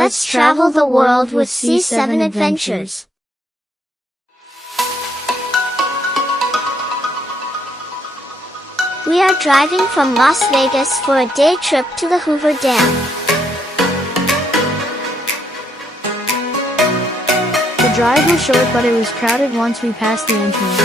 Let's travel the world with C7 Adventures. We are driving from Las Vegas for a day trip to the Hoover Dam. The drive was short, but it was crowded once we passed the entrance.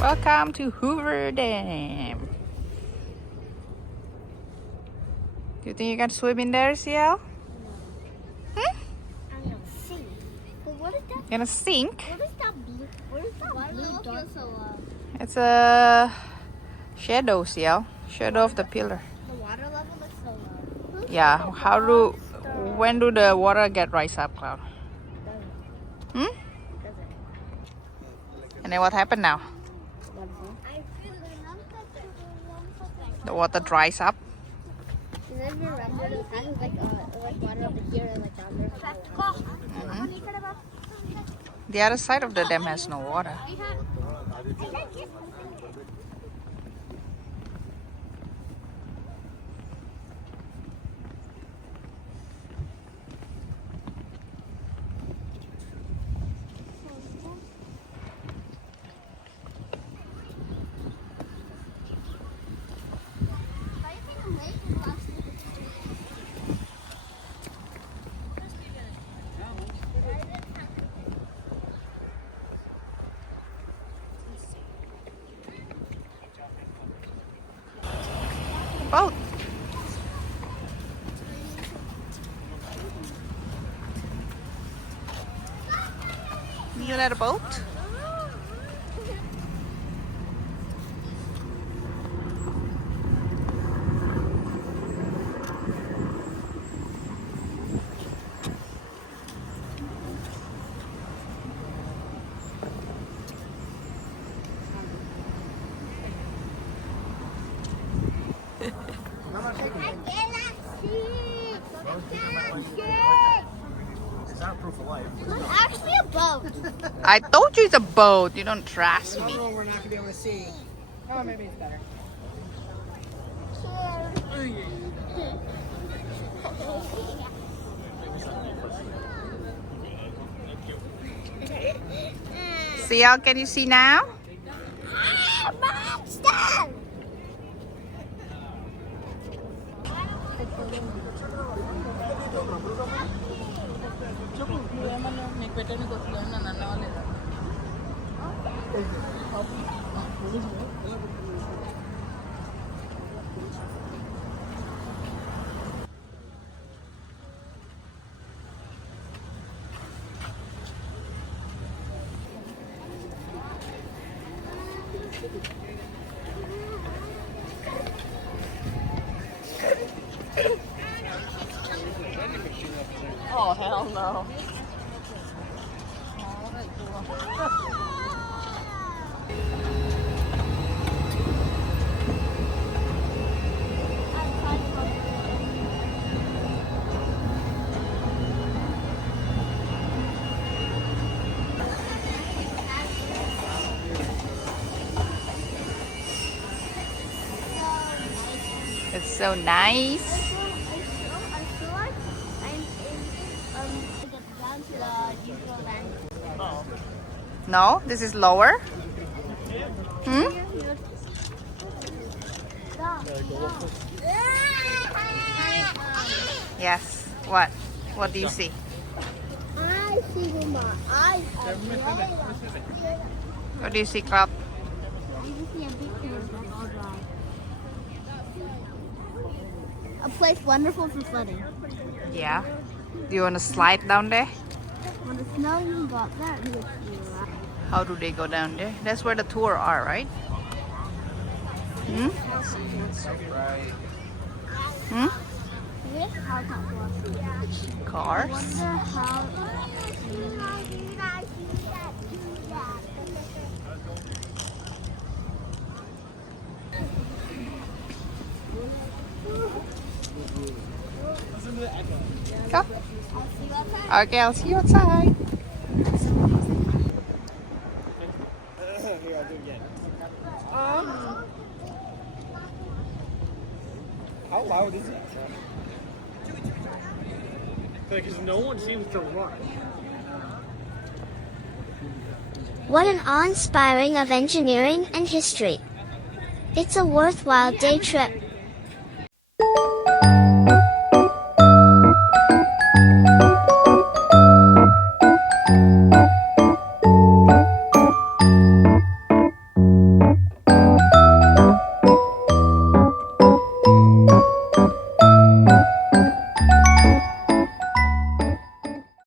Welcome to Hoover Dam. Do you think you can swim in there, Ciel? I'm gonna sink. But what is that? You're gonna sink? What is that blue? What is that blue dot? It's a shadow, Ciel. Shadow of the pillar. The water level is so low. Yeah. When do the water get rise up, Cloud? And then what happened now? The water dries up. The other side of the dam has no water. Boat. You at a boat? It's actually a boat. I told you it's a boat. You don't trust me. Oh, we're not gonna be able to see. Oh, maybe it's better. Ciel, can you see now? Monster! Oh, hell no. It's so nice. No, this is lower. Yes. What? What do you see? I see with my eyes. What do you see, Cloud? A place wonderful for flooding. Yeah. Do you want to slide down there? When the snow even got that, you would see How do they go down there? That's where the tour are, right? Hmm? Hmm? Cars? Wonder how. Go. Okay, I'll see you outside. loud, is it? Because no one seems to run. What an awe-inspiring of engineering and history. It's a worthwhile day trip.